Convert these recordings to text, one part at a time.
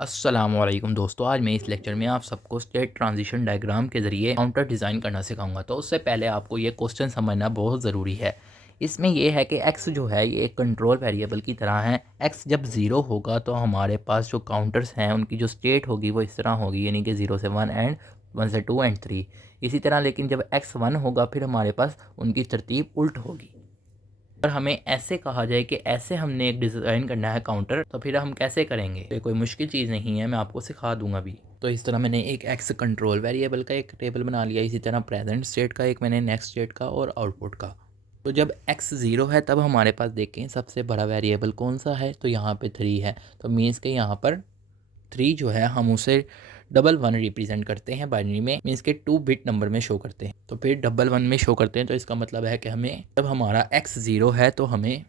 अस्सलामुअलैकुम दोस्तों, आज मैं इस लेक्चर में आप सबको स्टेट ट्रांजिशन डायग्राम के ज़रिए काउंटर डिज़ाइन करना सिखाऊंगा। तो उससे पहले आपको ये क्वेश्चन समझना बहुत ज़रूरी है। इसमें यह है कि x जो है ये एक कंट्रोल वेरिएबल की तरह है। x जब ज़ीरो होगा तो हमारे पास जो काउंटर्स हैं उनकी जो स्टेट होगी वो इस तरह होगी, यानी कि 0 से 1 एंड 1 से 2 एंड 3। इसी तरह लेकिन जब x 1 होगा फिर हमारे पास उनकी तरतीब उल्ट होगी। अगर हमें ऐसे कहा जाए कि ऐसे हमने एक डिज़ाइन करना है काउंटर, तो फिर हम कैसे करेंगे? ये कोई मुश्किल चीज़ नहीं है, मैं आपको सिखा दूंगा भी। तो इस तरह मैंने एक एक्स कंट्रोल वेरिएबल का एक टेबल बना लिया, इसी तरह प्रेजेंट स्टेट का एक मैंने, नेक्स्ट स्टेट का और आउटपुट का। तो जब x ज़ीरो है तब हमारे पास देखें सबसे बड़ा वेरिएबल कौन सा है, तो यहाँ पे 3 है। तो मीन्स के यहाँ पर 3 जो है हम उसे डबल वन रिप्रेजेंट करते हैं बाइनरी में, मीन्स के 2 बिट नंबर में शो करते हैं। तो फिर डबल वन में शो करते हैं, तो इसका मतलब है कि हमें जब हमारा x ज़ीरो है तो हमें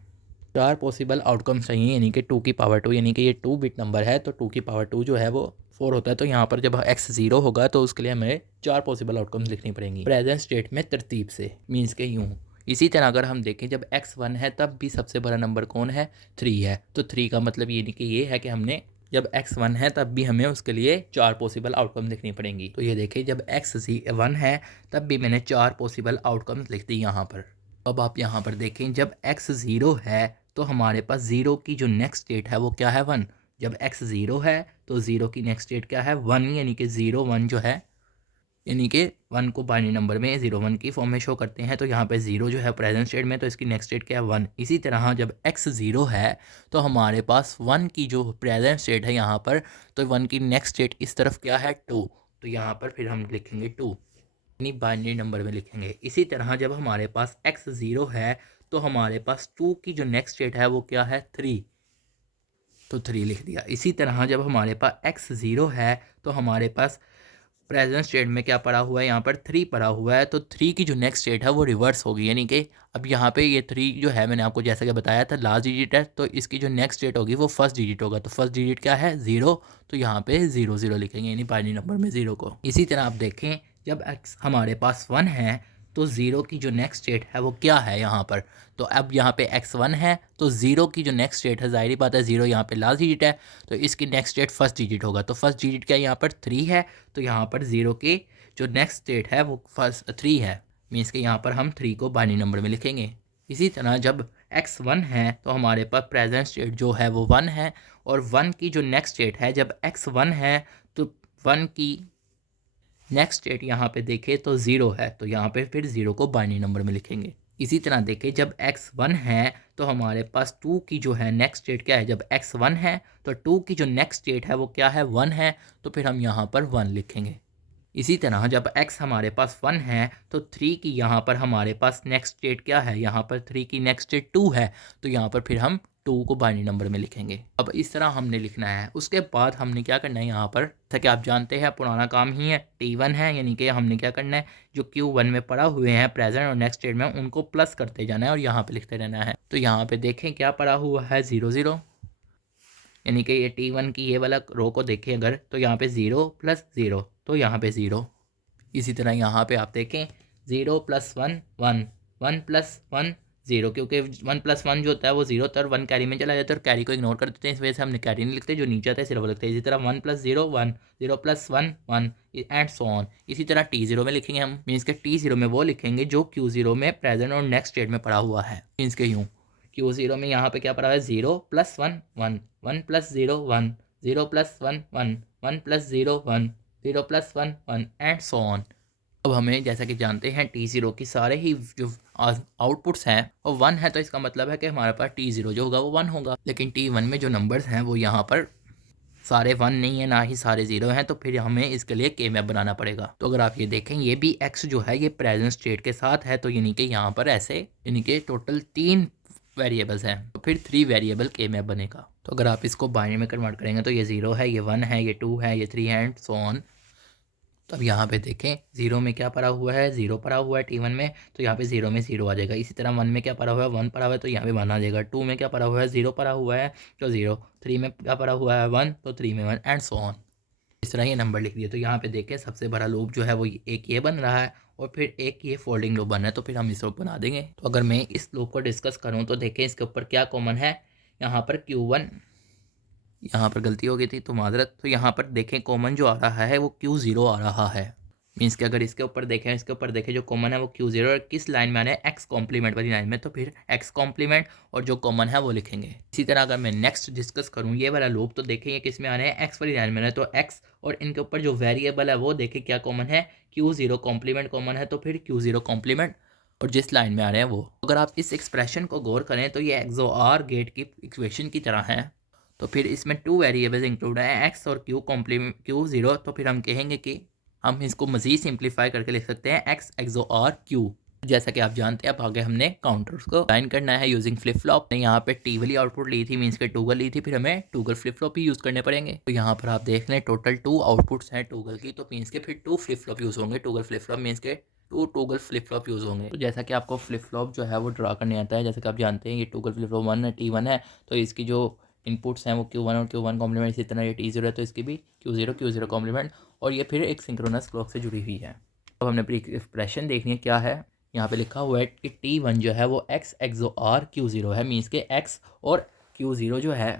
4 पॉसिबल आउटकम्स चाहिए, यानी कि 2 की पावर 2, यानी कि ये 2 बिट नंबर है तो 2 की पावर 2 जो है वो 4 होता है। तो यहाँ पर जब x ज़ीरो होगा तो उसके लिए हमें 4 पॉसिबल आउटकम्स लिखनी पड़ेंगी प्रेजेंट स्टेट में तरतीब से, मीन्स के यूँ। इसी तरह अगर हम देखें जब x 1 है तब भी सबसे बड़ा नंबर कौन है, 3 है। तो 3 का मतलब ये नहीं कि ये है कि हमने जब x 1 है तब भी हमें उसके लिए 4 पॉसिबल आउटकम लिखनी पड़ेंगी। तो ये देखिए जब x 1 है तब भी मैंने 4 पॉसिबल आउटकम्स लिख दी यहाँ पर। अब आप यहाँ पर देखें जब x ज़ीरो है तो हमारे पास ज़ीरो की जो नेक्स्ट स्टेट है वो क्या है, 1। जब x ज़ीरो है तो ज़ीरो की नेक्स्ट स्टेट क्या है, 1, यानी कि 0 1 जो है, यानी कि 1 को बाइनरी नंबर में 0 1 की फॉर्म में शो करते हैं। तो यहाँ पे 0 जो है प्रेजेंट स्टेट में, तो इसकी नेक्स्ट स्टेट क्या है, 1। इसी तरह जब x ज़ीरो है तो हमारे पास 1 की जो प्रेजेंट स्टेट है यहाँ पर, तो 1 की नेक्स्ट स्टेट इस तरफ क्या है, 2। तो यहाँ पर फिर हम लिखेंगे 2, यानी बाइनरी नंबर में लिखेंगे। इसी तरह जब हमारे पास x ज़ीरो है तो हमारे पास 2 की जो नेक्स्ट स्टेट है वो क्या है, 3। तो 3 लिख दिया। इसी तरह जब हमारे पास x ज़ीरो है तो हमारे पास प्रेजेंट स्टेट में क्या पड़ा हुआ है, यहाँ पर 3 पड़ा हुआ है। तो 3 की जो नेक्स्ट स्टेट है वो रिवर्स होगी, यानी कि अब यहाँ पे ये 3 जो है मैंने आपको जैसा कि बताया था लास्ट डिजिट है, तो इसकी जो नेक्स्ट स्टेट होगी वो फर्स्ट डिजिट होगा। तो फर्स्ट डिजिट क्या है, 0। तो यहाँ पे 0 0 लिखेंगे, यानी बाइनरी नंबर में 0 को। इसी तरह आप देखें जब x हमारे पास 1 है तो 0 की जो नेक्स्ट स्टेट है वो क्या है यहाँ पर। तो अब यहाँ पे x 1 है तो 0 की जो नेक्स्ट स्टेट है, जाहिर बात है 0 यहाँ पे लास्ट डिजिट है, तो इसकी नेक्स्ट स्टेट फर्स्ट डिजिट होगा। तो फर्स्ट डिजिट क्या यहाँ पर 3 है, तो यहाँ पर 0 की जो नेक्स्ट स्टेट है वो फर्स्ट 3 है, मीन्स के यहाँ पर हम 3 को बाइनरी नंबर में लिखेंगे। इसी तरह जब x 1 है तो हमारे पास प्रेजेंट स्टेट जो है वो 1 है, और 1 की जो नेक्स्ट स्टेट है जब x 1 है तो 1 की नेक्स्ट स्टेट यहाँ पे देखें तो 0 है, तो यहाँ पे फिर 0 को बाइनरी नंबर में लिखेंगे। इसी तरह देखें जब x 1 है तो हमारे पास 2 की जो है नेक्स्ट स्टेट क्या है, जब x 1 है तो 2 की जो नेक्स्ट स्टेट है वो क्या है, 1 है। तो फिर हम यहाँ पर 1 लिखेंगे। इसी तरह जब x हमारे पास 1 है तो 3 की यहाँ पर हमारे पास नेक्स्ट स्टेट क्या है, यहाँ पर 3 की नेक्स्ट स्टेट 2 है, तो यहाँ पर फिर हम 2 को बाइनरी नंबर में लिखेंगे। अब इस तरह हमने लिखना है। उसके बाद हमने क्या करना है, यहाँ पर जैसा कि आप जानते हैं पुराना काम ही है, T1 है, यानी कि हमने क्या करना है, जो Q1 में पड़ा हुए हैं प्रेजेंट और नेक्स्ट स्टेट में उनको प्लस करते जाना है और यहाँ पे लिखते रहना है। तो यहाँ पे देखें क्या पड़ा हुआ है, 0 0, यानी कि ये T1 की ये वाला रो को देखें अगर, तो यहाँ पे 0 + 0, तो यहाँ पे 0। इसी तरह यहाँ पे आप देखें 0 + 1 1, 1 + 1 0, क्योंकि 1 + 1 जो होता है वो 0 होता है और 1 कैरी में चला जाता है और कैरी को इग्नोर कर देते हैं, इस वजह से हमने कैरी नहीं लिखते, जो नीचे आता है सिर्फ लिखते हैं। इसी तरह 1 + 0 1, 0 + 1 1 एंड सो ऑन। इसी तरह T0 में लिखेंगे हम, मीन्स के T0 में वो लिखेंगे जो Q0 में प्रेजेंट और नेक्स्ट स्टेट में पड़ा हुआ है, मीन्स के यूँ Q0 में यहाँ पे क्या पड़ा हुआ है, 0 + 1 1, 1 + 0 1, 0 + 1 1, 1 + 0 1, 0 + 1 1 एंड सो ऑन। अब हमें जैसा कि जानते हैं T0 की सारे ही जो आउटपुट्स हैं वो 1 है, तो इसका मतलब है कि हमारे पास T0 जो होगा वो 1 होगा। लेकिन T1 में जो नंबर्स हैं वो यहाँ पर सारे 1 नहीं है, ना ही सारे 0 हैं, तो फिर हमें इसके लिए के मैप बनाना पड़ेगा। तो अगर आप ये देखें ये भी x जो है ये प्रेजेंट स्टेट के साथ है, तो यानी कि यहाँ पर ऐसे यानी कि टोटल 3 वेरिएबल्स हैं, तो फिर 3 वेरिएबल के मैप बनेगा। तो अगर आप इसको बाइनरी में कन्वर्ट करेंगे तो ये 0 है, ये 1 है, ये 2 है, ये 3 है एंड सो ऑन। तो अब यहाँ पे देखें 0 में क्या पड़ा हुआ है, 0 पड़ा हुआ है T1 में, तो यहाँ पे 0 में 0 आ जाएगा। इसी तरह 1 में क्या पड़ा हुआ है, 1 पड़ा हुआ है, तो यहाँ पे 1 आ जाएगा। 2 में क्या पड़ा हुआ है, 0 पड़ा हुआ है, तो 0। 3 में क्या पड़ा हुआ है, 1, तो 3 में 1 एंड सो ऑन। इस तरह ये नंबर लिख दिए। तो यहाँ पे देखें सबसे बड़ा लूप जो है वो एक ये बन रहा है और फिर एक ये फोल्डिंग लूप बन रहा है, तो फिर हम इस लूप बना देंगे। तो अगर मैं इस लूप को डिस्कस करूँ तो देखें इसके ऊपर क्या कॉमन है, यहाँ पर Q1 यहाँ पर गलती हो गई थी तो माजरत। तो यहाँ पर देखें कॉमन जो आ रहा है वो Q0 आ रहा है। मीन्स कि अगर इसके ऊपर देखें जो कॉमन है वो Q0 और किस लाइन में आना है एक्स कॉम्प्लीमेंट वाली लाइन में, तो फिर एक्स कॉम्प्लीमेंट और जो कॉमन है वो लिखेंगे। इसी तरह अगर मैं नेक्स्ट डिस्कस करूँ ये वाला लूप, तो देखें ये किस में आना है एक्स वाली लाइन में आना है, तो एक्स और इनके ऊपर जो वेरिएबल है वो देखें क्या कॉमन है, Q0 कॉम्प्लीमेंट कॉमन है, तो फिर Q0 कॉम्प्लीमेंट और जिस लाइन में आ रहे हैं वो। अगर आप इस एक्सप्रेशन को गौर करें तो ये XOR गेट की इक्वेशन की तरह है। तो फिर इसमें 2 वेरिएबल्स इंक्लूड है एक्स और क्यू कॉम्प्लीमेंट Q0, तो फिर हम कहेंगे कि हम इसको मज़ीद सिंप्लीफाई करके लिख सकते हैं एक्स XOR क्यू। जैसा कि आप जानते हैं अब आगे हमने काउंटर्स को डिजाइन करना है यूजिंग फ्लिप फ्लॉप। ने यहाँ पे टी वाली आउटपुट ली थी, मीन्स के टूगल ली थी, फिर हमें टूगल फ्लिप फ्लॉप ही यूज़ करने पड़ेंगे। तो यहाँ पर आप देख लें टोटल 2 आउटपुट्स हैं टूगल की, तो मीन्स के फिर 2 फ्लिप फ्लॉप यूज़ होंगे। टूगल फ्लिप फ्लॉप मीन्स के 2 टूगल फ्लिप फ्लॉप यूज़ होंगे। तो जैसा कि आपको फ्लिप फ्लॉप जो है वो ड्रा करने आता है, जैसे कि आप जानते हैं ये टूगल फ्लिप फ्लॉप 1 है, T1 है, तो इसकी जो इनपुट्स हैं वो Q1 और Q1 कॉम्प्लीमेंट, इसी तरह ये T0 है तो इसकी भी Q0 कॉम्प्लीमेंट, और ये फिर एक सिंक्रोनस क्लॉक से जुड़ी हुई है। अब हमने अपनी एक्सप्रेशन देखनी है क्या है। यहाँ पे लिखा हुआ है कि T1 जो है वो एक्स XOR Q0 है, मीन्स के एक्स और Q0 जो है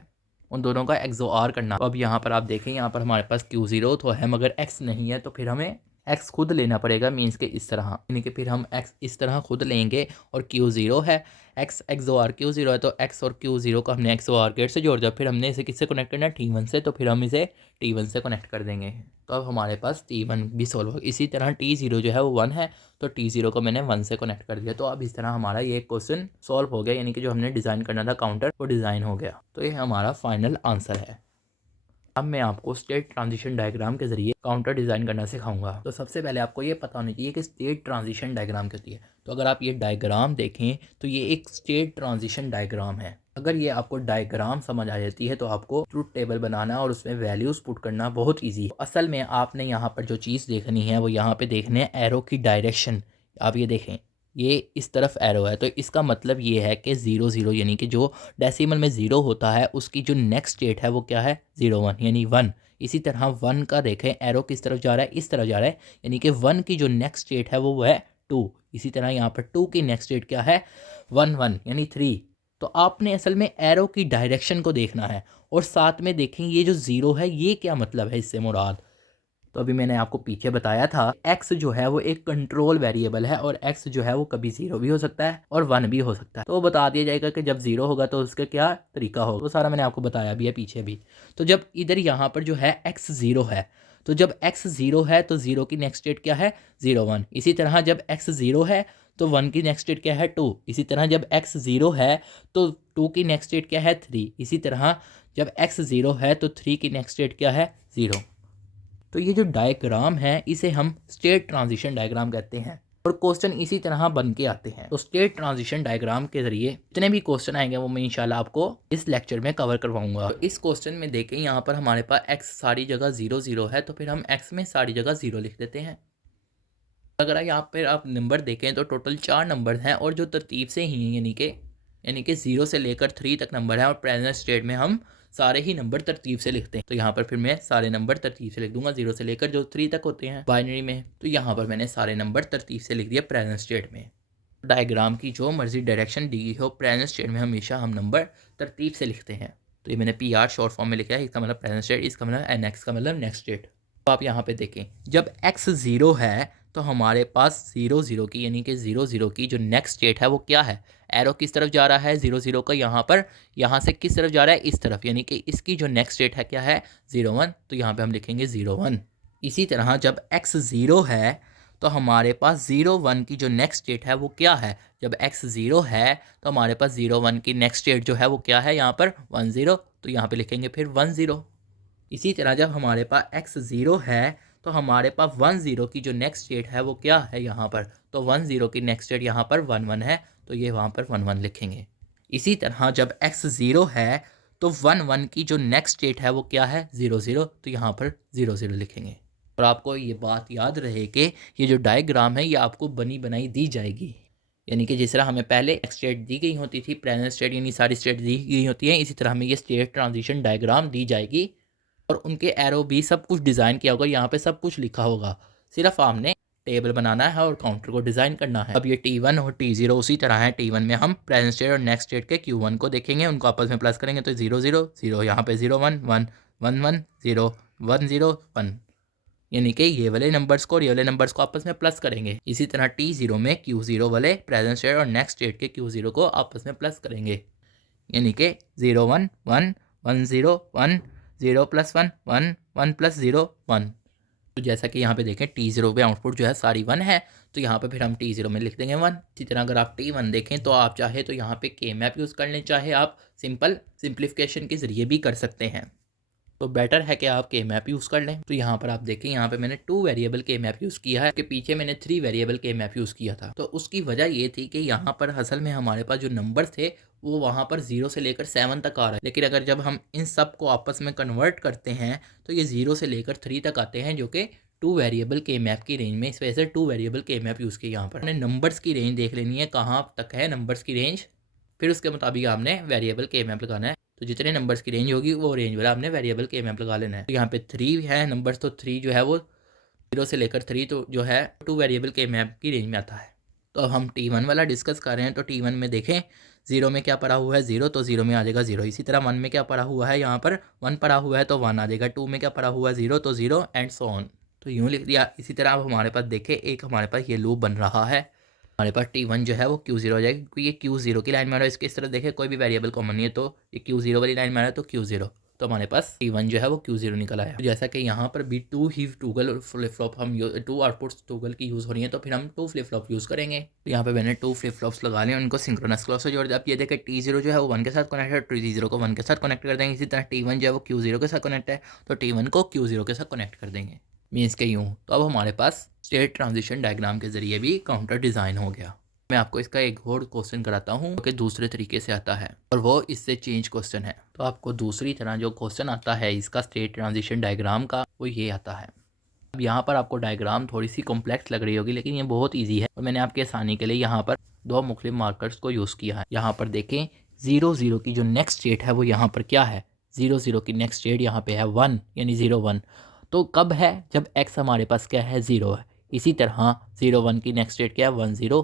उन दोनों का XOR करना। अब यहाँ पर आप देखें यहाँ पर हमारे पास Q0 तो है मगर X नहीं है, तो फिर हमें X खुद लेना पड़ेगा, मीन्स के इस तरह, यानी कि फिर हम X इस तरह खुद लेंगे और Q0 है, X XOR Q0 है, तो X और Q0 को हमने XOR गेट से जोड़ दिया। फिर हमने इसे किससे कनेक्ट करना है, T1 से, तो फिर हम इसे T1 से कनेक्ट कर देंगे। तो अब हमारे पास T1 भी सॉल्व हो। इसी तरह T0 जो है वो 1 है, तो T0 को मैंने 1 से कनेक्ट कर दिया। तो अब इस तरह हमारा ये क्वेश्चन सॉल्व हो गया, यानी कि जो हमने डिज़ाइन करना था काउंटर वो डिज़ाइन हो गया। तो ये हमारा फाइनल आंसर है। अब मैं आपको स्टेट ट्रांजिशन डायग्राम के ज़रिए काउंटर डिज़ाइन करना सिखाऊंगा। तो सबसे पहले आपको ये पता होना चाहिए कि स्टेट ट्रांजिशन डायग्राम क्या होती है। तो अगर आप ये डायग्राम देखें तो ये एक स्टेट ट्रांजिशन डायग्राम है। अगर ये आपको डायग्राम समझ आ जाती है तो आपको ट्रूथ टेबल बनाना और उसमें वैल्यूज़ पुट करना बहुत ईजी है। असल में आपने यहाँ पर जो चीज़ देखनी है वो यहाँ पर देखने है एरो की डायरेक्शन। आप ये देखें ये इस तरफ एरो है, तो इसका मतलब ये है कि 0 0 यानी कि जो डेसिमल में 0 होता है उसकी जो नेक्स्ट स्टेट है वो क्या है 0 1 यानी 1। इसी तरह 1 का देखें एरो किस तरफ जा रहा है, इस तरफ जा रहा है, यानी कि 1 की जो नेक्स्ट स्टेट है वो है 2। इसी तरह यहाँ पर 2 की नेक्स्ट स्टेट क्या है 1 1 यानी 3। तो आपने असल में एरो की डायरेक्शन को देखना है और साथ में देखें ये जो 0 है ये क्या मतलब है इससे मुराद। तो अभी मैंने आपको पीछे बताया था x जो है वो एक कंट्रोल वेरिएबल है और x जो है वो कभी 0 भी हो सकता है और 1 भी हो सकता है। तो बता दिया जाएगा कि जब 0 होगा तो उसका क्या तरीका होगा, तो सारा मैंने आपको बताया भी है पीछे भी। तो जब इधर यहाँ पर जो है x 0 है, तो जब x 0 है तो 0 की नेक्स्ट स्टेट क्या है 0 1। इसी तरह जब x 0 है तो 1 की नेक्स्ट स्टेट क्या है 2। इसी तरह जब x 0 है तो 2 की नेक्स्ट स्टेट क्या है 3। इसी तरह जब x 0 है तो 3 की नेक्स्ट स्टेट क्या है 0। तो ये जो डायग्राम है इसे हम स्टेट ट्रांजिशन डायग्राम कहते हैं और क्वेश्चन इसी तरह बन के आते हैं। तो स्टेट ट्रांजिशन डायग्राम के जरिए जितने भी क्वेश्चन आएंगे वो मैं इंशाल्लाह आपको इस लेक्चर में कवर करवाऊंगा। तो इस क्वेश्चन में देखें यहाँ पर हमारे पास x सारी जगह 0 0 है, तो फिर हम x में सारी जगह 0 लिख देते हैं। अगर यहाँ पर आप नंबर देखें तो टोटल 4 नंबर हैं और जो तरतीब से ही यानी कि 0 से लेकर 3 तक नंबर है और प्रेजेंट स्टेट में हम सारे ही नंबर तरतीब से लिखते हैं। तो यहाँ पर फिर मैं सारे नंबर तरतीब से लिख दूंगा 0 से लेकर जो 3 तक होते हैं बाइनरी में। तो यहाँ पर मैंने सारे नंबर तरतीब से लिख दिया प्रेजेंट स्टेट में। डायग्राम की जो मर्जी डायरेक्शन दी हो प्रेजेंट स्टेट में हमेशा हम नंबर तरतीब से लिखते हैं। तो ये मैंने PR शॉर्ट फॉर्म में लिखा है, इसका मतलब प्रेजेंट स्टेट, इसका मतलब NX का मतलब नेक्स्ट स्टेट। तो आप यहाँ पे देखें जब x 0 है तो हमारे पास 0 0 की यानी कि 0 0 की जो नेक्स्ट स्टेट है वो क्या है, एरो किस तरफ जा रहा है 0 0 का, यहाँ से किस तरफ जा रहा है इस तरफ, यानी कि इसकी जो नेक्स्ट स्टेट है क्या है 0 1। तो यहाँ पे हम लिखेंगे 0 1। इसी तरह जब x 0 है तो हमारे पास 0 1 की जो नेक्स्ट स्टेट है वो क्या है, जब x 0 है तो हमारे पास 0 1 की नेक्स्ट स्टेट जो है वो क्या है यहाँ पर 1 0। तो यहाँ पे लिखेंगे फिर 1 0। इसी तरह जब हमारे पास x 0 है तो हमारे पास 1 0 की जो नेक्स्ट स्टेट है वो क्या है यहाँ पर, तो 1 0 की नेक्स्ट स्टेट यहाँ पर 1 1 है, तो ये वहाँ पर 1 1 लिखेंगे। इसी तरह जब x 0 है तो 1 1 की जो नेक्स्ट स्टेट है वो क्या है 0 0, तो यहाँ पर 0 0 लिखेंगे। और आपको ये बात याद रहे कि ये जो डायग्राम है ये आपको बनी बनाई दी जाएगी, यानी कि जिस तरह हमें पहले स्टेट दी गई होती थी प्रेजेंट स्टेट यानी सारी स्टेट दी गई होती है, इसी तरह हमें ये स्टेट ट्रांजिशन डायग्राम दी जाएगी और उनके एरो भी सब कुछ डिज़ाइन किया होगा, यहाँ पे सब कुछ लिखा होगा, सिर्फ आपने टेबल बनाना है और काउंटर को डिज़ाइन करना है। अब ये T1 और T0 उसी तरह है। T1 में हम प्रेजेंट स्टेट और नेक्स्ट स्टेट के Q1 को देखेंगे, उनको आपस में प्लस करेंगे तो 0 0 0, यहाँ पे 0 1 1 1 1 0 1 0 1, यानी कि ये वाले नंबर्स को और ये वाले नंबर्स को आपस में प्लस करेंगे। इसी तरह T0 में Q0 वाले प्रेजेंट स्टेट और नेक्स्ट स्टेट के Q0 को आपस में प्लस करेंगे, यानी कि 0 1 1 1 0 1 0 प्लस 1 1 1 प्लस 0 1। तो जैसा कि यहाँ पे देखें T0 पे आउटपुट जो है सारी 1 है, तो यहाँ पे फिर हम T0 में लिख देंगे 1। इसी तरह अगर आप T1 देखें तो आप चाहे तो यहाँ पे के मैप यूज़ कर लें, चाहे आप सिंप्लीफिकेशन के ज़रिए भी कर सकते हैं, तो बेटर है कि आप के मैप यूज़ कर लें। तो यहाँ पर आप देखें, यहाँ पे मैंने 2 वेरिएबल के मैप यूज़ किया है, के पीछे मैंने 3 वेरिएबल के मैप यूज़ किया था। तो उसकी वजह ये थी कि यहाँ पर असल में हमारे पास जो नंबर थे वो वहाँ पर 0 से लेकर 7 तक आ रहा है, लेकिन अगर जब हम इन सब को आपस में कन्वर्ट करते हैं तो ये 0 से लेकर 3 तक आते हैं, जो कि 2 वेरिएबल के मैप की रेंज में। इस वजह से 2 वेरिएबल के मैप यूज़ किया। यहाँ पर हमने नंबर्स की रेंज देख लेनी है, कहाँ तक है नंबर्स की रेंज, फिर उसके मुताबिक आपने वेरिएबल के मैप लगाना है। तो जितने नंबर्स की रेंज होगी वो रेंज वाला आपने वेरिएबल के मैप लगा लेना है। तो यहाँ पे 3 है नंबर्स, तो 3 जो है वो 0 से लेकर 3 तो जो है 2 वेरिएबल के मैप की रेंज में आता है। तो अब हम T1 वाला डिस्कस कर रहे हैं। तो T1 में देखें 0 में क्या पड़ा हुआ है 0, तो 0 में आ जाएगा 0। इसी तरह 1 में क्या पड़ा हुआ है, यहाँ पर 1 पड़ा हुआ है तो 1 आ जाएगा। 2 में क्या पड़ा हुआ है 0, तो 0 एंड सो ऑन। तो यूँ लिख दिया। इसी तरह अब हमारे पास देखें एक हमारे पास ये लूप बन रहा है। हमारे पास T1 जो है वो Q0 हो जाएगा, क्योंकि ये Q0 की लाइन में आ रहा है। इसके इस तरह देखें कोई भी वेरिएबल कॉमन नहीं है, तो ये Q0 वाली लाइन में आ रहा है तो Q0, तो हमारे पास T1 जो है वो Q0 निकल आया। तो जैसा कि यहाँ पर भी 2 ही टूगल फ्लिप फ्लॉप हम 2 आउटपुट्स टूगल की यूज़ हो रही है, तो फिर हम 2 फ्लिप फ्लॉप यूज़ करेंगे। तो यहाँ पे मैंने 2 फ्लिप फ्लॉप्स लगा लिए, उनको सिंक्रोनस क्लॉक से जोड़ दिया। अब ये देखें T0 जो है वो 1 के साथ कनेक्ट है, T0 को 1 के साथ कनेक्ट कर देंगे। इसी तरह T1 जो है वो Q0 के साथ कनेक्ट है, तो T1 को Q0 के साथ कनेक्ट कर देंगे, मीन्स के यूँ। तो अब हमारे पास स्टेट ट्रांजिशन डायग्राम के ज़रिए भी काउंटर डिज़ाइन हो गया। मैं आपको इसका एक और क्वेश्चन कराता हूँ कि दूसरे तरीके से आता है, और वो इससे चेंज क्वेश्चन है। तो आपको दूसरी तरह जो क्वेश्चन आता है इसका स्टेट ट्रांजिशन डायग्राम का, वो ये आता है। अब यहाँ पर आपको डायग्राम थोड़ी सी कॉम्प्लेक्स लग रही होगी, लेकिन ये बहुत ईजी है, और मैंने आपके आसानी के लिए यहाँ पर 2 मुख्तलिफ मार्कर्स को यूज़ किया है। यहाँ पर देखें 0 0 की जो नेक्स्ट स्टेट है वो यहाँ पर क्या है, 0 0 की नेक्स्ट स्टेट यहाँ पे है 1, यानी 0 1। तो कब है, जब x हमारे पास क्या है 0 है। इसी तरह 0 1 की नेक्स्ट स्टेट क्या है 1 0,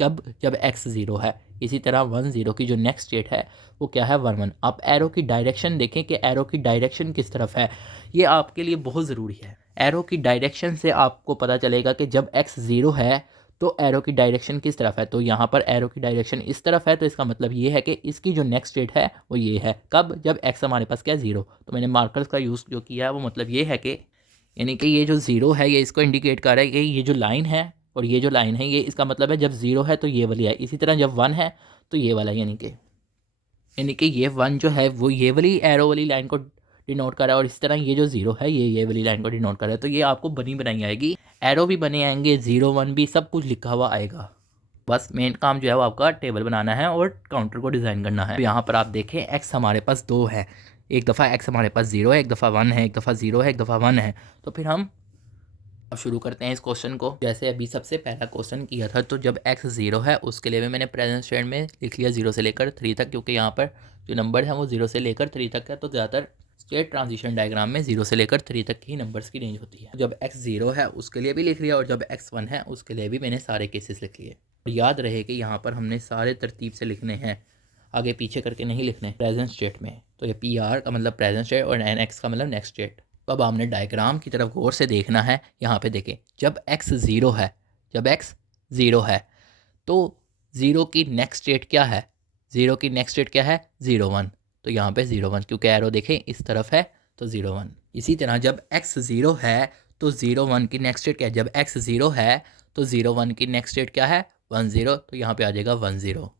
कब, जब x 0 है। इसी तरह 1 0 की जो नेक्स्ट स्टेट है वो क्या है 1 1। आप एरो की डायरेक्शन देखें कि एरो की डायरेक्शन किस तरफ है, ये आपके लिए बहुत ज़रूरी है। एरो की डायरेक्शन से आपको पता चलेगा कि जब x 0 है तो एरो की डायरेक्शन किस तरफ है। तो यहाँ पर एरो की डायरेक्शन इस तरफ है, तो इसका मतलब ये है कि इसकी जो नेक्स्ट स्टेट है वो ये है, कब, जब x हमारे पास क्या है 0। तो मैंने मार्कर्स का यूज़ जो किया है वो मतलब ये है कि, यानी कि ये जो 0 है ये इसको इंडिकेट कर रहा है कि ये जो लाइन है और ये जो लाइन है ये इसका मतलब है जब 0 है तो ये वाली है। इसी तरह जब 1 है तो ये वाला, यानी कि ये 1 जो है वो ये वाली एरो वाली लाइन को डिनोट कर रहा है, और इसी तरह ये जो 0 है ये वाली लाइन को डिनोट कर रहा है। तो ये आपको बनी बनाई आएगी, एरो भी बने आएंगे, 0 1 भी सब कुछ लिखा हुआ आएगा। बस मेन काम जो है वो आपका टेबल बनाना है और काउंटर को डिज़ाइन करना है। तो यहाँ पर आप देखें x हमारे पास 2 है, एक दफ़ा x हमारे पास 0 है, एक दफ़ा 1 है, एक दफ़ा 0 है, एक दफ़ा 1 है। तो फिर हम अब शुरू करते हैं इस क्वेश्चन को। जैसे अभी सबसे पहला क्वेश्चन किया था, तो जब x 0 है उसके लिए भी मैंने प्रेजेंट स्टेट में लिख लिया 0 से लेकर 3 तक, क्योंकि यहाँ पर जो नंबर है वो 0 से लेकर 3 तक है। तो ज़्यादातर स्टेट ट्रांजिशन डायग्राम में 0 से लेकर 3 तक ही नंबर्स की रेंज होती है। जब x 0 है उसके लिए भी लिख लिया, और जब x 1 है उसके लिए भी मैंने सारे केसेस लिख लिए। और याद रहे कि यहाँ पर हमने सारे तरतीब से लिखने हैं, आगे पीछे करके नहीं लिखने प्रेजेंट स्टेट में। तो ये PR का मतलब प्रेजेंट स्टेट और NX का मतलब नेक्स्ट स्टेट। तो अब हमने डायग्राम की तरफ गौर से देखना है। यहाँ पे देखें जब x 0 है, जब x 0 है तो 0 की नेक्स्ट स्टेट क्या है, 0 की नेक्स्ट स्टेट क्या है 0 1। तो यहाँ पे 0 1, क्योंकि एरो देखें इस तरफ है तो 0 1। इसी तरह जब x 0 है तो 0 1 की नेक्स्ट स्टेट क्या है, जब x 0 है तो 0 1 की नेक्स्ट स्टेट क्या है 1 0, तो यहाँ पे आ जाएगा 1 0।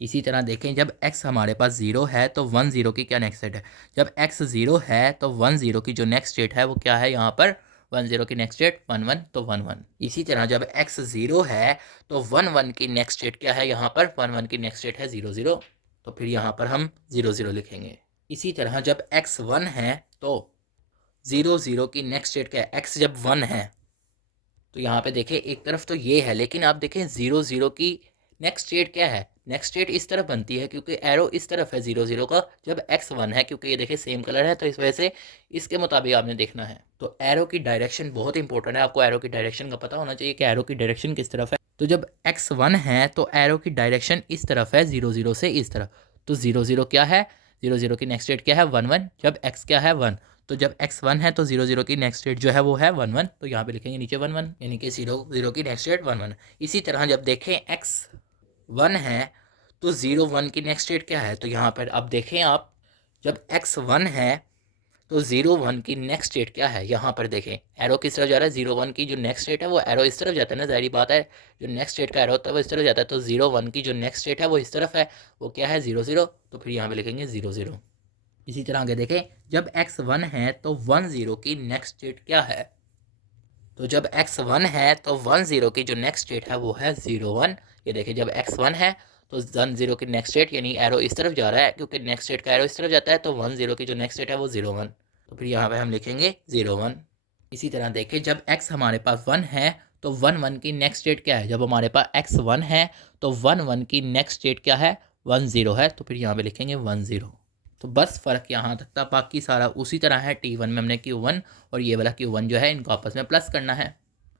इसी तरह देखें जब x हमारे पास 0 है तो 1 0 की क्या नेक्स्ट स्टेट है, जब x 0 है तो 1 0 की जो नेक्स्ट स्टेट है वो क्या है, यहाँ पर 1 0 की नेक्स्ट स्टेट 1 1, तो 1 1। इसी तरह जब x 0 है तो 1 1 की नेक्स्ट स्टेट क्या है, यहाँ पर 1 1 की नेक्स्ट स्टेट है 0 0, तो फिर यहाँ पर हम 0 0 लिखेंगे। इसी तरह जब x 1 है तो 0 0 की नेक्स्ट स्टेट क्या है, x जब 1 है तो यहाँ पे देखें एक तरफ तो ये है, लेकिन आप देखें 0 0 की नेक्स्ट स्टेट क्या है, नेक्स्ट स्टेट इस तरफ बनती है क्योंकि एरो इस तरफ है 0 0 का, जब x 1 है, क्योंकि ये देखिए सेम कलर है तो इस वजह से इसके मुताबिक आपने देखना है। तो एरो की डायरेक्शन बहुत इंपॉर्टेंट है, आपको एरो की डायरेक्शन का पता होना चाहिए कि एरो की डायरेक्शन किस तरफ है। तो जब x 1 है तो एरो की डायरेक्शन इस तरफ है 0 0 से इस तरफ। तो 0 0 क्या है, 0 0 की नेक्स्ट स्टेट क्या है 1 1, जब x क्या है 1, तो जब x 1 है तो 0 0 की नेक्स्ट स्टेट जो है वो है 1 1, तो यहाँ पे लिखेंगे नीचे 1 1, यानी कि 0 0 की नेक्स्ट स्टेट 1 1। इसी तरह जब देखें x 1 है तो 0 1 की नेक्स्ट स्टेट क्या है, तो यहाँ पर अब देखें आप, जब x 1 है तो 0 1 की नेक्स्ट स्टेट क्या है, यहाँ पर देखें एरो किस तरफ जा रहा है, 0 1 की जो नेक्स्ट स्टेट है वो एरो इस तरफ जाता है ना, जाहिर बात है जो नेक्स्ट स्टेट का एरो होता है वो इस तरफ जाता है। तो 0 1 की जो नेक्स्ट स्टेट है वो इस तरफ है, वो क्या है 0 0, तो फिर यहाँ पे लिखेंगे 0 0। इसी तरह आगे देखें, जब x 1 है तो 1 0 की नेक्स्ट स्टेट क्या है, तो जब x 1 है तो 1 0 की जो नेक्स्ट स्टेट है वो है 0 1। ये देखिए जब x 1 है तो 1 0 की नेक्स्ट स्टेट, यानी एरो इस तरफ जा रहा है क्योंकि नेक्स्ट स्टेट का एरो इस तरफ जाता है, तो 1 0 की जो नेक्स्ट स्टेट है वो 0 1, तो फिर यहाँ पे हम लिखेंगे 0 1। इसी तरह देखें, जब x हमारे पास 1 है तो 1 1 की नेक्स्ट स्टेट क्या है, जब हमारे पास x 1 है तो 1 1 की नेक्स्ट स्टेट क्या है 1 0 है, तो फिर यहाँ पे लिखेंगे 1 0। तो बस फ़र्क यहाँ तक था, बाकी सारा उसी तरह है। T1 में हमने Q1 और ये वाला Q1 जो है इनको आपस में प्लस करना है,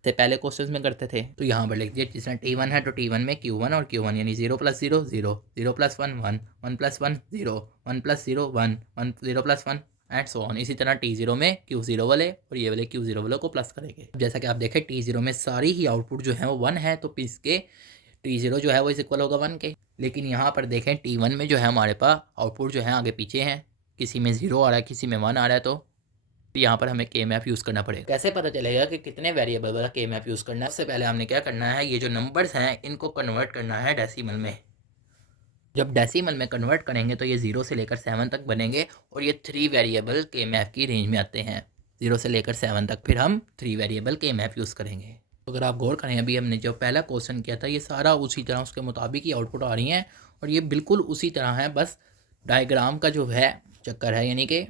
से पहले क्वेश्चन में करते थे। तो यहाँ पर लिख दिया जिस तरह T1 है तो T1 में Q1 और Q1, यानी 0 + 0 0, 0 + 1 1, 1 + 1 0, 1 + 0 1, 1 0 + 1 एंड सो ऑन। इसी तरह T0 में Q0 वाले और ये वाले Q0 वाले को प्लस करेंगे। जैसा कि आप देखें T0 में सारी ही आउटपुट जो है वो 1 है, तो इसके T0 जो है वो इस इक्वल होगा 1 के। लेकिन यहाँ पर देखें T1 में जो है हमारे पास आउटपुट जो है आगे पीछे हैं, किसी में 0 आ रहा है किसी में 1 आ रहा है, तो यहाँ पर हमें के मैप यूज़ करना पड़ेगा। कैसे पता चलेगा कि कितने वेरिएबल वाला के मैप यूज़ करना है, सबसे पहले हमने क्या करना है, ये जो नंबर्स हैं इनको कन्वर्ट करना है डेसिमल में। जब डेसिमल में कन्वर्ट करेंगे तो ये 0 से लेकर 7 तक बनेंगे और ये 3 वेरिएबल के मैप की रेंज में आते हैं, 0 से लेकर 7 तक। फिर हम 3 वेरिएबल के मैप यूज़ करेंगे। तो अगर आप गौर करें, अभी हमने जो पहला क्वेश्चन किया था ये सारा उसी तरह उसके मुताबिक ही आउटपुट आ रही हैं और ये बिल्कुल उसी तरह है, बस डायग्राम का जो है चक्कर है, यानी कि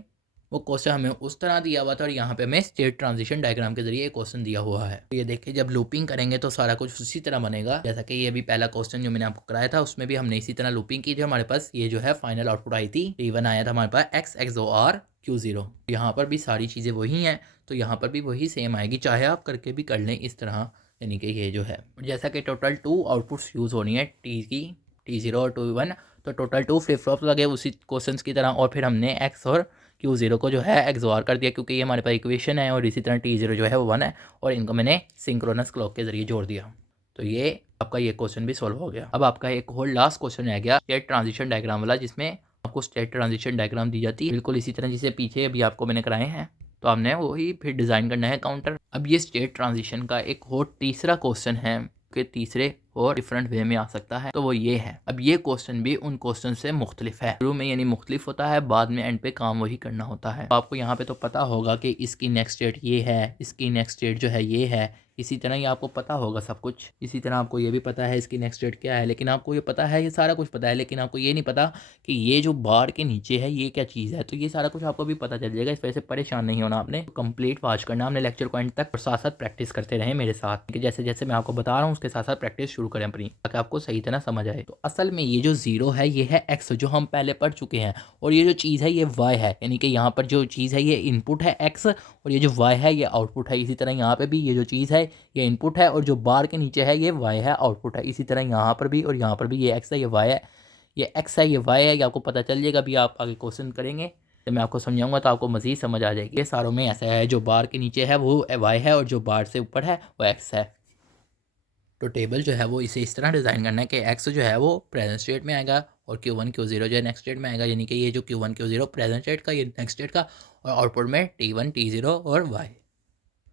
वो क्वेश्चन हमें उस तरह दिया हुआ था और यहाँ पे हमें स्टेट ट्रांजिशन डायग्राम के जरिए क्वेश्चन दिया हुआ है। तो ये देखिए जब लूपिंग करेंगे तो सारा कुछ उसी तरह बनेगा, जैसा कि ये भी पहला क्वेश्चन जो मैंने आपको कराया था उसमें भी हमने इसी तरह लूपिंग की थी। हमारे पास ये जो है फाइनल आउटपुट आई थी, T1 आया था हमारे पास x XOR Q0। यहाँ पर भी सारी चीज़ें वही हैं, तो यहाँ पर भी वही सेम आएगी, चाहे आप करके भी कर लें इस तरह, यानी कि ये जो है जैसा कि टोटल 2 आउटपुट्स यूज़ होनी है T की, T0 और T1, तो टोटल 2 फ्लिप फ्लॉप लगे उसी क्वेश्चन की तरह, और फिर हमने x और Q0 को जो है XOR कर दिया क्योंकि ये हमारे पास इक्वेशन है, और इसी तरह T0 जो है वो 1 है और इनको मैंने सिंक्रोनस क्लॉक के ज़रिए जोड़ दिया। तो ये आपका ये क्वेश्चन भी सॉल्व हो गया। अब आपका एक और लास्ट क्वेश्चन रह गया स्टेट ट्रांजिशन डायग्राम वाला, जिसमें आपको स्टेट ट्रांजिशन डायग्राम दी जाती है बिल्कुल इसी तरह जिसे पीछे अभी आपको मैंने कराए हैं, तो आपने वही फिर डिज़ाइन करना है काउंटर। अब ये स्टेट ट्रांजिशन का एक और तीसरा क्वेश्चन है कि तीसरे और डिफरेंट वे में आ सकता है, तो वो ये है। अब ये क्वेश्चन भी उन क्वेश्चन से मुख्तलिफ है, शुरू में यानी मुख्तलिफ होता है, बाद में एंड पे काम वही करना होता है। तो आपको यहाँ पे तो पता होगा कि इसकी नेक्स्ट स्टेट ये है, इसकी नेक्स्ट स्टेट जो है ये है, इसी तरह ये आपको पता होगा सब कुछ। इसी तरह आपको ये भी पता है इसकी नेक्स्ट स्टेट क्या है, लेकिन आपको ये पता है, ये सारा कुछ पता है, लेकिन आपको ये नहीं पता कि ये जो बार के नीचे है ये क्या चीज़ है। तो ये सारा कुछ आपको भी पता चल जाएगा, इस वजह से परेशान नहीं होना आपने, कंप्लीट वॉच करना हमने लेक्चर को एंड तक, और साथ साथ प्रैक्टिस करते रहें मेरे साथ, कि जैसे जैसे मैं आपको बता रहा हूँ उसके साथ साथ प्रैक्टिस शुरू करें अपनी, ताकि आपको सही तरह समझ आए। तो असल में ये जो 0 है ये है x, जो हम पहले पढ़ चुके हैं, और ये जो चीज़ है ये y है, यानी कि यहाँ पर जो चीज़ है ये इनपुट है x और ये जो y है ये आउटपुट है। इसी तरह यहाँ पे भी ये जो चीज़ है ये इनपुट है और जो बार के नीचे है ये y है, आउटपुट है। इसी तरह यहाँ पर भी और यहाँ पर भी ये x है, ये y है, ये x है, ये y है, ये आपको पता चल जाएगा। अभी आप आगे क्वेश्चन करेंगे तो मैं आपको समझाऊंगा तो आपको मज़ीद समझ आ जाएगी। ये सारों में ऐसा है, जो बार के नीचे है वो y है और जो बार से ऊपर है वो x है। तो टेबल जो है वो इसे इस तरह डिज़ाइन करना है कि x जो है वो प्रेजेंट स्टेट में आएगा और Q1 Q0 जो है नेक्स्ट स्टेट में आएगा, यानी कि ये जो Q1 Q0 प्रेजेंट स्टेट का, ये नेक्स्ट स्टेट का, और आउटपुट में T1 T0 और y।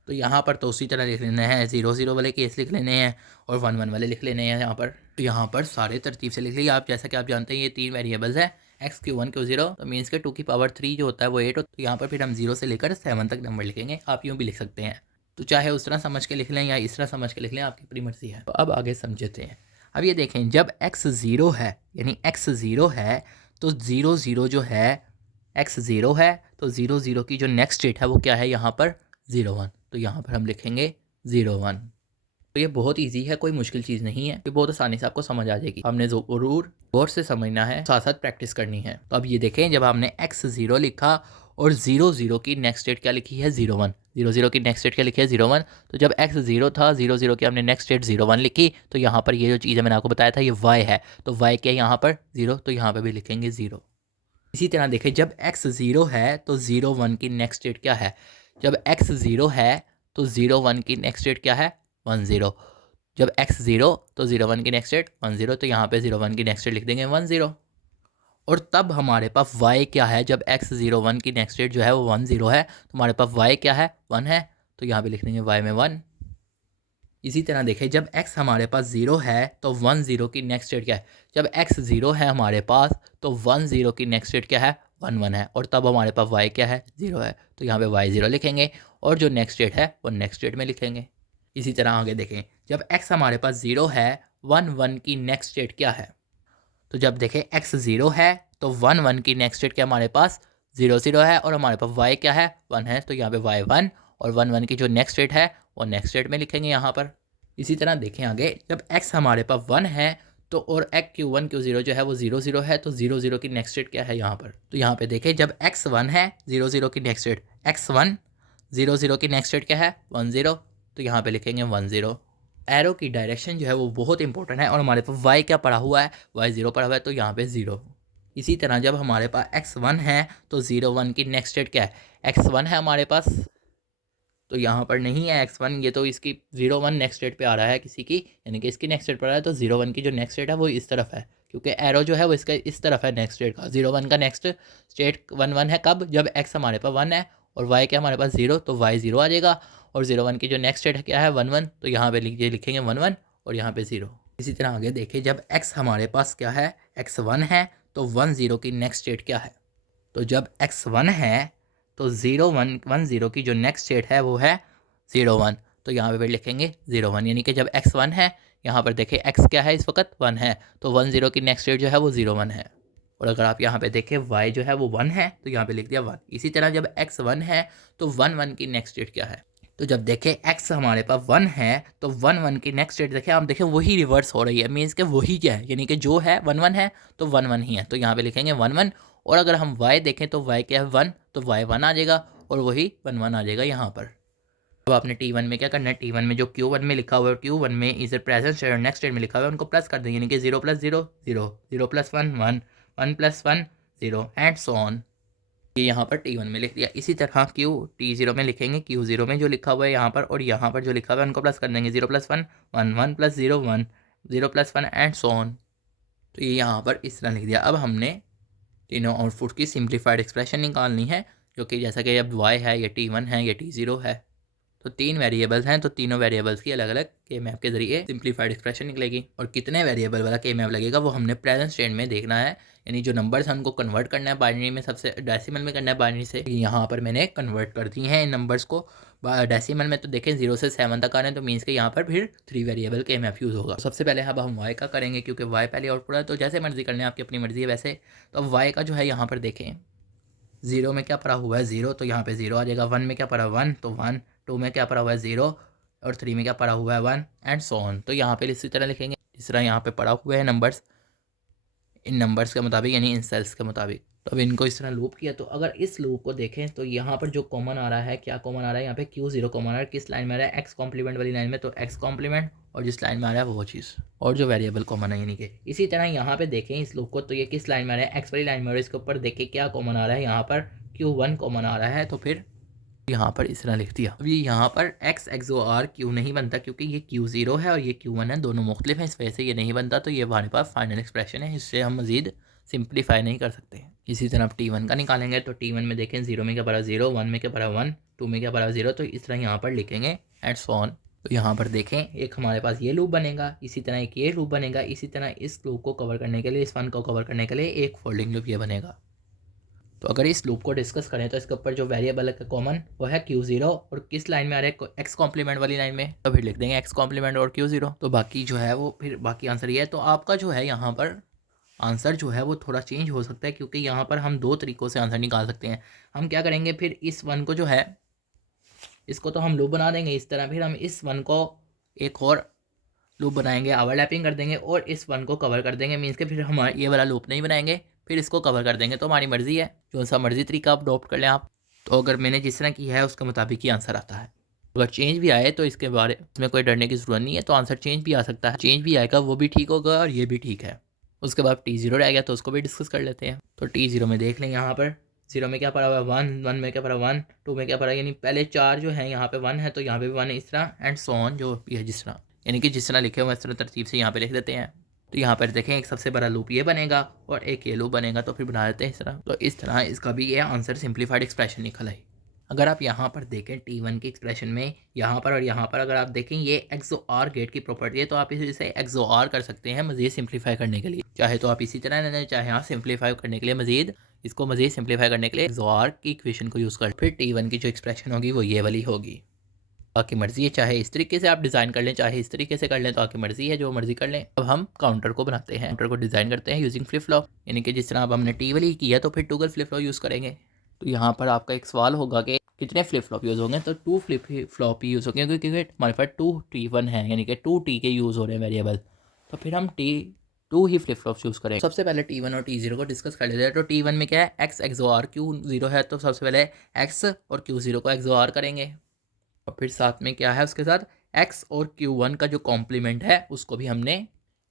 तो यहाँ पर तो उसी तरह लिख लेना है, 0 0 वाले केस लिख लेने हैं और 1 1 वाले लिख लेने हैं यहाँ पर। तो यहाँ पर सारे तरतीब से लिख लीजिए आप, जैसा कि आप जानते हैं ये 3 वेरिएबल्स हैं x Q1 Q0, तो मीन्स के 2 की पावर 3 जो होता है वो 8 होता है। तो यहाँ पर फिर हम 0 से लेकर 7 तक नंबर लिखेंगे, आप यूँ भी लिख सकते हैं, तो चाहे उस तरह समझ के लिख लें या इस तरह समझ के लिख लें, आपकी अपनी मर्जी है। तो अब आगे समझते हैं। अब ये देखें, जब x 0 है यानी x 0 है तो 0 0 जो है x 0 है, तो 0 0 की जो नेक्स्ट स्टेट है वो क्या है यहाँ पर 0 1, तो यहाँ पर हम लिखेंगे 0 1। तो ये बहुत ईजी है, कोई मुश्किल चीज़ नहीं है, ये बहुत आसानी से आपको समझ आ जाएगी। हमने ज़रूर गौर से समझना है, साथ साथ प्रैक्टिस करनी है। तो अब ये देखें, जब हमने x0 लिखा और 0 0 की नेक्स्ट स्टेट क्या लिखी है 0 1, 0 0 की नेक्स्ट स्टेट क्या लिखी है 0 1, तो जब x0 था 0 0 की हमने नेक्स्ट स्टेट 0 1 लिखी, तो यहाँ पर ये जो चीज़ मैंने आपको बताया था ये y है, तो y क्या है यहाँ पर 0, तो यहाँ पर भी लिखेंगे 0। इसी तरह देखें, जब x0 है तो 0 1 की नेक्स्ट स्टेट क्या है, जब x0 है तो 0 1 की नेक्स्ट स्टेट क्या है 1 0, जब x0 तो 0 1 की नेक्स्ट स्टेट 1 0, तो यहाँ पे 0 1 की नेक्स्ट स्टेट लिख देंगे 1 0। और तब हमारे पास y क्या है, जब x0 1 की नेक्स्ट स्टेट जो है वो 1 0 है, तो हमारे पास y क्या है 1 है, तो यहाँ पे लिख देंगे y में 1। इसी तरह देखें, जब x हमारे पास 0 है तो 1 0 की नेक्स्ट स्टेट क्या है, जब x 0 है हमारे पास तो 1 0 की नेक्स्ट स्टेट क्या है 1 1 है, और तब हमारे पास y क्या है 0 है, तो यहाँ पे y 0 लिखेंगे और जो नेक्स्ट स्टेट है वो नेक्स्ट स्टेट में लिखेंगे। इसी तरह आगे देखें, जब x हमारे पास 0 है 1 1 की नेक्स्ट स्टेट क्या है, तो जब देखें x 0 है तो 1 1 की नेक्स्ट स्टेट क्या हमारे पास 0 0 है, और हमारे पास y क्या है 1 है, तो यहाँ पे y 1 और 1 1 की जो नेक्स्ट स्टेट है वो नेक्स्ट स्टेट में लिखेंगे यहाँ पर। इसी तरह देखें आगे, जब x हमारे पास 1 है तो और x Q1 Q0 जो है वो 0 0 है, तो 0 0 की नेक्स्ट स्टेट क्या है यहाँ पर, तो यहाँ पे देखें, जब x1 है 0 0 की नेक्स्ट स्टेट x1 0 0 की नेक्स्ट स्टेट क्या है 1 0, तो यहाँ पे लिखेंगे 1 0। एरो की डायरेक्शन जो है वो बहुत इंपॉर्टेंट है, और हमारे पास y क्या पड़ा हुआ है y 0 पड़ा हुआ है, तो यहाँ पे 0। इसी तरह जब हमारे पास x1 है तो 0 1 की नेक्स्ट स्टेट क्या है, x1 है हमारे पास, तो यहाँ पर नहीं है x1, ये तो इसकी 0 1 नेक्स्ट स्टेट पे आ रहा है किसी की, यानी कि इसकी नेक्स्ट स्टेट पर आ रहा है, तो 0 1 की जो नेक्स्ट स्टेट है वो इस तरफ है, क्योंकि एरो जो है वो इसका इस तरफ है नेक्स्ट स्टेट का। 0 1 का नेक्स्ट स्टेट 1 1 है कब, जब x हमारे पास 1 है और y क्या हमारे पास 0, तो y 0 आ जाएगा, और 0 1 की जो नेक्स्ट स्टेट क्या है 1 1, तो यहाँ पे लिखेंगे 1 1 और यहाँ पे 0। इसी तरह आगे देखिए, जब x हमारे पास क्या है x1 है तो 1 0 की नेक्स्ट स्टेट क्या है, तो जब x1 है तो 0 1 1 0 की जो नेक्स्ट स्टेट है वो है 0 1, तो यहाँ पे लिखेंगे 0 1, यानी कि जब x1 है, यहाँ पर देखें x क्या है इस वक्त 1 है, तो 1 0 की नेक्स्ट स्टेट जो है वो 0 1 है। और अगर आप यहाँ पे देखें y जो है वो 1 है, तो यहाँ पे लिख दिया 1। इसी तरह जब x1 है तो 1 1 की नेक्स्ट स्टेट क्या है, तो जब देखें x हमारे पास 1 है तो 1 1 की नेक्स्ट स्टेट देखें, आप देखें वही रिवर्स हो रही है, मीन्स के वही क्या है, यानी कि जो है 1 1 है तो 1 1 ही है, तो यहाँ पे लिखेंगे 1 1। और अगर हम y देखें तो y क्या है 1, तो y 1 आ जाएगा और वही 1 1 आ जाएगा यहाँ पर। अब आपने T1 में क्या करना है, T1 में जो Q1 में लिखा हुआ है, Q1 में इज प्रेजेंट स्टेट और नेक्स्ट स्टेट में लिखा हुआ है, उनको प्लस कर देंगे, यानी कि 0 + 0 0, 0 + 1 1, 1 + 1 0 एंड सो ऑन। ये यहाँ पर T1 में लिख दिया। इसी तरह T0 में लिखेंगे, Q0 में जो लिखा हुआ है यहाँ पर और यहाँ पर जो लिखा हुआ है उनको प्लस कर देंगे, 0 + 1 1, 1 + 0 1, 0 + 1 एंड सो ऑन। तो ये यहाँ पर इस तरह लिख दिया। अब हमने तीनों आउटपुट की सिंप्लीफाइड एक्सप्रेशन निकालनी है, जो कि जैसा कि अब y है, ये T1 है, ये T0 है, तो 3 वेरिएबल्स हैं, तो तीनों वेरिएबल्स की अलग अलग के मैप के जरिए सिंप्लीफाइड एक्सप्रेशन निकलेगी। और कितने वेरिएबल वाला के मैप लगेगा वो हमने प्रेजेंट स्टेट में देखना है, यानी जो नंबर्स हैं उनको कन्वर्ट करना है बाइनरी में, सबसे डेसिमल में करना है बाइनरी से। यहाँ पर मैंने कन्वर्ट कर दी हैं इन नंबर्स को डेसिमल में, तो देखें 0 से 7 तक आ रहे हैं, तो मीन्स के यहाँ पर फिर 3 वेरिएबल के मैप यूज़ होगा। सबसे पहले अब हम y का करेंगे, क्योंकि y पहले आउटपुट है, तो जैसे मर्जी करने आपकी अपनी मर्जी है वैसे। तो अब y का जो है यहाँ पर देखें, 0 में क्या पड़ा हुआ है 0, तो यहाँ पे 0 आ जाएगा। 1 में क्या पड़ा 1, तो 1, 2 में क्या पड़ा हुआ है 0, और 3 में क्या पड़ा हुआ है 1 एंड सो ऑन। तो यहाँ पे इसी तरह लिखेंगे जिस तरह यहाँ पे पड़ा हुआ है नंबर्स, इन नंबर्स के मुताबिक, यानी इन सेल्स के मुताबिक। तो अब इनको इस तरह लूप किया, तो अगर इस लूप को देखें तो यहाँ पर जो कॉमन आ रहा है, क्या कॉमन आ रहा है, यहाँ पे Q0 कॉमन आ रहा है। किस लाइन में आ रहा है, x कॉम्प्लीमेंट वाली लाइन में, तो x कॉम्प्लीमेंट, और जिस लाइन में आ रहा है वो चीज़, और जो वेरिएबल कॉमन है यानी कि। इसी तरह यहाँ पे देखें इस लूप को, तो ये किस लाइन में आ रहा है, x वाली लाइन में, और इसके ऊपर देखें क्या कॉमन आ रहा है, यहाँ पर Q1 कॉमन आ रहा है, तो फिर यहाँ पर इस तरह लिख दिया। अब ये यहाँ पर x XOR Q नहीं बनता, क्योंकि ये Q0 है और ये Q1 है, दोनों मुख्तलिफ हैं, इस वजह से ये नहीं बनता। तो ये हमारे पास फाइनल एक्सप्रेशन है, इससे हम मज़ीद सिंप्लीफाई नहीं कर सकते। इसी तरह आप T1 का निकालेंगे, तो T1 में देखें 0 में क्या पड़ा 0, 1 में क्या पड़ा 1, 2 में क्या पड़ा 0, तो इस तरह यहाँ पर लिखेंगे एंड सो ऑन। तो यहाँ पर देखें एक हमारे पास ये लूप बनेगा, इसी तरह एक ये लूप बनेगा, इसी तरह इस लूप को कवर करने के लिए, इस वन को कवर करने के लिए एक फोल्डिंग लूप ये बनेगा। तो अगर इस लूप को डिस्कस करें तो इसके ऊपर जो वेरिएबल है कॉमन वो है Q0, और किस लाइन में आ रहा है, x कॉम्प्लीमेंट वाली लाइन में, तो फिर लिख देंगे x कॉम्प्लीमेंट और Q0। तो बाकी जो है वो फिर बाकी आंसर ये है। तो आपका जो है यहाँ पर आंसर जो है वो थोड़ा चेंज हो सकता है, क्योंकि यहाँ पर हम 2 तरीक़ों से आंसर निकाल सकते हैं। हम क्या करेंगे, फिर इस वन को जो है इसको तो हम लूप बना देंगे इस तरह, फिर हम इस वन को एक और लूप बनाएंगे, ओवरलैपिंग कर देंगे और इस वन को कवर कर देंगे। मीन्स के फिर हम ये वाला लूप नहीं बनाएंगे, फिर इसको कवर कर देंगे। तो हमारी मर्ज़ी है, जो सा मर्ज़ी तरीका आप अडॉप्ट कर लें आप। तो अगर मैंने जिस तरह किया है उसके मुताबिक ही आंसर आता है। अगर चेंज भी आए तो इसके बारे में कोई डरने की ज़रूरत नहीं है, तो आंसर चेंज भी आ सकता है। चेंज भी आएगा वो भी ठीक होगा और ये भी ठीक है। उसके बाद T0 रह गया, तो उसको भी डिस्कस कर लेते हैं। तो T0 में देख लें, यहाँ पर 0 में क्या पड़ा हुआ है 1, 1 में क्या पड़ा 1, 2 में क्या पड़ा, यानी पहले 4 जो है यहाँ पे 1 है तो यहाँ पे भी 1 है, इस तरह एंड सो ऑन जो भी है जिस तरह, यानी कि जिस तरह लिखे हुए इस तरह तरतीब से यहाँ पे लिख देते हैं। तो यहाँ पर देखें एक सबसे बड़ा लूप ये बनेगा और एक ये लूप बनेगा, तो फिर बना देते हैं इस तरह। तो इस तरह इसका भी ये आंसर सिंप्लीफाइड एक्सप्रेशन निकल आई। अगर आप यहाँ पर देखें T1 की एक्सप्रेशन में, यहाँ पर और यहाँ पर अगर आप देखें ये XOR गेट की प्रॉपर्टी है, तो आप इसे XOR कर सकते हैं मज़ीद सिंप्लीफाई करने के लिए। चाहे तो आप इसी तरह लें, चाहे आप सिंप्लीफाई करने के लिए मज़ीद इसको मज़ीद सिंप्लीफाई करने के लिए XOR की इक्वेशन को यूज़ कर, फिर T1 की जो एक्सप्रेशन होगी वो ये वाली होगी। आपकी मर्ज़ी है, चाहे इस तरीके से आप डिज़ाइन कर लें, चाहे इस तरीके से कर लें, तो आपकी मर्ज़ी है, जो मर्ज़ी कर लें। अब हम काउंटर को बनाते हैं, काउंटर को डिज़ाइन करते हैं यूजिंग फ्लिप फ्लॉप, यानी कि जिस तरह अब हमने T वाली किया तो फिर टूगल फ्लिप फ्लॉप यूज़ करेंगे। तो यहाँ पर आपका एक सवाल होगा कि कितने फ्लिप फ्लॉप यूज़ होंगे, तो 2 फ्लिप फ्लॉप ही यूज़ होंगे, क्योंकि हमारे पास 2 T1 है, यानी कि 2 T के यूज़ हो रहे हैं वेरिएबल, तो फिर हम T2 ही फ्लिप फ्लॉप यूज़ करेंगे। सबसे पहले T1 और T0 को डिस्कस कर लेते हैं। तो T1 में क्या है, X XOR Q0 है, तो सबसे पहले X और Q0 को XOR करेंगे, और फिर साथ में क्या है उसके साथ X और Q1 का जो कॉम्प्लीमेंट है उसको भी हमने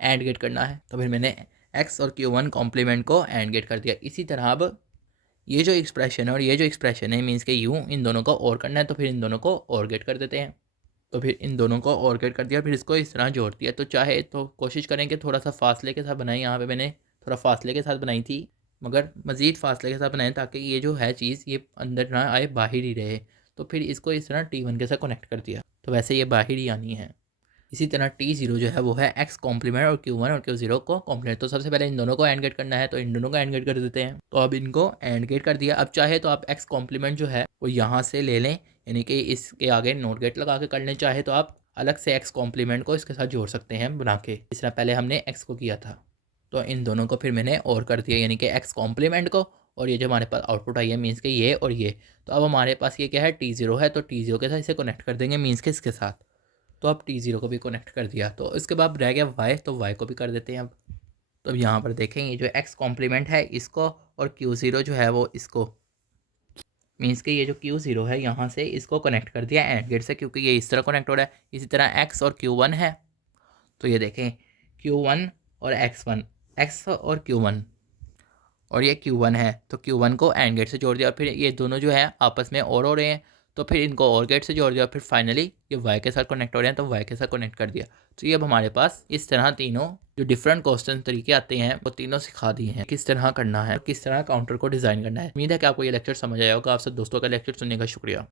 एंड गेट करना है। तो फिर मैंने X और Q1 कॉम्प्लीमेंट को एंड गेट कर दिया। इसी तरह अब ये जो एक्सप्रेशन है और ये जो एक्सप्रेशन है मीन्स के यूँ इन दोनों को और करना है, तो फिर इन दोनों को और गेट कर देते हैं। तो फिर इन दोनों को और गेट कर दिया, फिर इसको इस तरह जोड़ दिया। तो चाहे तो कोशिश करें कि थोड़ा सा फासले के साथ बनाएं, यहाँ पे मैंने थोड़ा फासले के साथ बनाई थी, मगर मज़ीद फासले के साथ बनाएं ताकि ये जो है चीज़ ये अंदर ना आए, बाहर ही रहे। तो फिर इसको इस तरह T1 के साथ कनेक्ट कर दिया, तो वैसे ये बाहर ही आनी है। इसी तरह T0 जो है वो है X कॉम्प्लीमेंट और Q1 और Q0 को कॉम्प्लीमेंट। तो सबसे पहले इन दोनों को एंड गेट करना है, तो इन दोनों को एंड गेट कर देते हैं। तो अब इनको एंड गेट कर दिया। अब चाहे तो आप X कॉम्प्लीमेंट जो है वो यहाँ से ले लें, यानी कि इसके आगे नोट गेट लगा के कर लें, चाहे तो आप अलग से X कॉम्प्लीमेंट को इसके साथ जोड़ सकते हैं बना के, इस तरह पहले हमने X को किया था। तो इन दोनों को फिर मैंने और कर दिया, यानी कि X कॉम्प्लीमेंट को, और ये जो हमारे पास आउटपुट आई है मीन्स के ये और ये। तो अब हमारे पास ये क्या है T0 है, तो T0 के साथ इसे कनेक्ट कर देंगे मीन्स के इसके साथ। तो अब T0 को भी कनेक्ट कर दिया। तो इसके बाद रह गया Y, तो Y को भी कर देते हैं अब। तो अब यहाँ पर देखें ये जो X कॉम्प्लीमेंट है इसको, और Q0 जो है वो इसको, मीन्स के ये जो Q0 है यहाँ से इसको कनेक्ट कर दिया एंड गेट से, क्योंकि ये इस तरह कनेक्ट हो रहा है। इसी तरह X और Q1 है, तो ये देखें Q1 और X1, X और Q1, और ये Q1 है, तो Q1 को एंड गेट से जोड़ दिया, और फिर ये दोनों जो है आपस में और हो रहे हैं, तो फिर इनको और गेट से जोड़ दिया, और फिर फाइनली ये Y के साथ कनेक्ट हो रहे हैं, तो Y के साथ कनेक्ट कर दिया। तो ये अब हमारे पास इस तरह तीनों जो डिफरेंट क्वेश्चन तरीके आते हैं वो तीनों सिखा दिए हैं, किस तरह करना है, किस तरह काउंटर को डिज़ाइन करना है। उम्मीद है कि आपको ये लेक्चर समझ आया होगा। आप सब दोस्तों का लेक्चर सुनने का शुक्रिया।